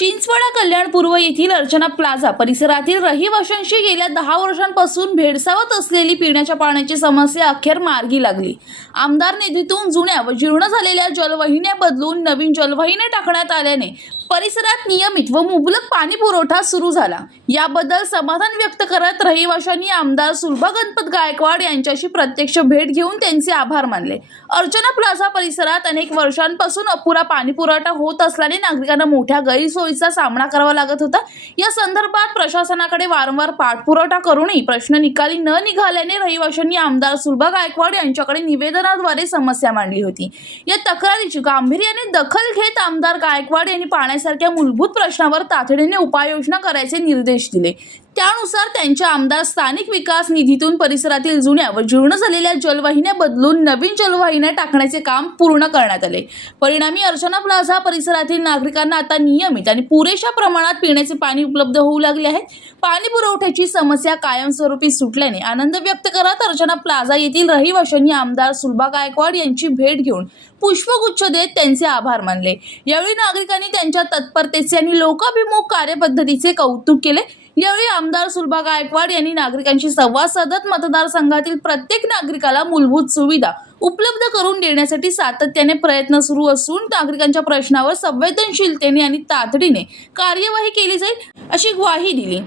चिंचवडा कल्याण पूर्व येथील अर्चना प्लाझा परिसरातील रहिवाशांशी गेल्या 10 वर्षांपासून भेडसावत असलेली पिण्याच्या पाण्याची समस्या अखेर मार्गी लागली। आमदार निधीतून जुन्या व जीर्ण झालेल्या जलवाहिन्या बदलून नवीन जलवाहिन्या टाकण्यात आल्याने परिसरात नियमित व मुबलक पाणी पुरवठा सुरू झाला। याबद्दल समाधान व्यक्त करत रहिवाशांनी आमदार सुलभा गणपत गायकवाड यांच्याशी प्रत्यक्ष भेट घेऊन त्यांचे आभार मानले। अर्चना प्लाझा परिसरात अनेक वर्षांपासून अपुरा पाणी पुरवठा होत असल्याने नागरिकांना मोठ्या गैरसोयीचा सामना करावा लागत होता। या संदर्भात प्रशासनाकडे वारंवार पाठपुरावा करूनही प्रश्न निकाली न निघाल्याने रहिवाशांनी आमदार सुलभा गायकवाड यांच्याकडे निवेदनाद्वारे समस्या मांडली होती। या तक्रारीची गांभीर्याने दखल घेत आमदार गायकवाड यांनी पाण्यासारख्या मूलभूत प्रश्नावर तातडीने उपाययोजना करायचे निर्देश दिले। त्यानुसार त्यांच्या आमदार स्थानिक विकास निधीतून परिसरातील जुन्या व जीर्ण झालेल्या जलवाहिन्या बदलून नवीन जलवाहिन्या टाकण्याचे काम पूर्ण करण्यात आले। परिणामी अर्चना प्लाझा परिसरातील नागरिकांना आता नियमित आणि पुरेशा प्रमाणात पिण्याचे पाणी उपलब्ध होऊ लागले आहे। पाणी पुरवठ्याची समस्या कायमस्वरूपी सुटल्याने आनंद व्यक्त करत अर्चना प्लाझा येथील रहिवाशांनी आमदार सुलभा गायकवाड यांची भेट घेऊन पुष्पगुच्छ देत त्यांचे आभार मानले। यावेळी नागरिकांनी त्यांच्या तत्परतेचे आणि लोकाभिमुख कार्यपद्धतीचे कौतुक केले। यावेळी आमदार सुलभा गायकवाड यांनी नागरिकांशी संवाद साधत मतदारसंघातील प्रत्येक नागरिकाला मूलभूत सुविधा उपलब्ध करून देण्यासाठी सातत्याने प्रयत्न सुरू असून नागरिकांच्या प्रश्नावर संवेदनशीलतेने आणि तातडीने कार्यवाही केली जाईल अशी ग्वाही दिली।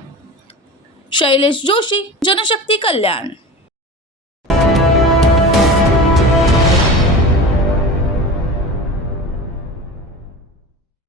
शैलेश जोशी, जनशक्ती कल्याण।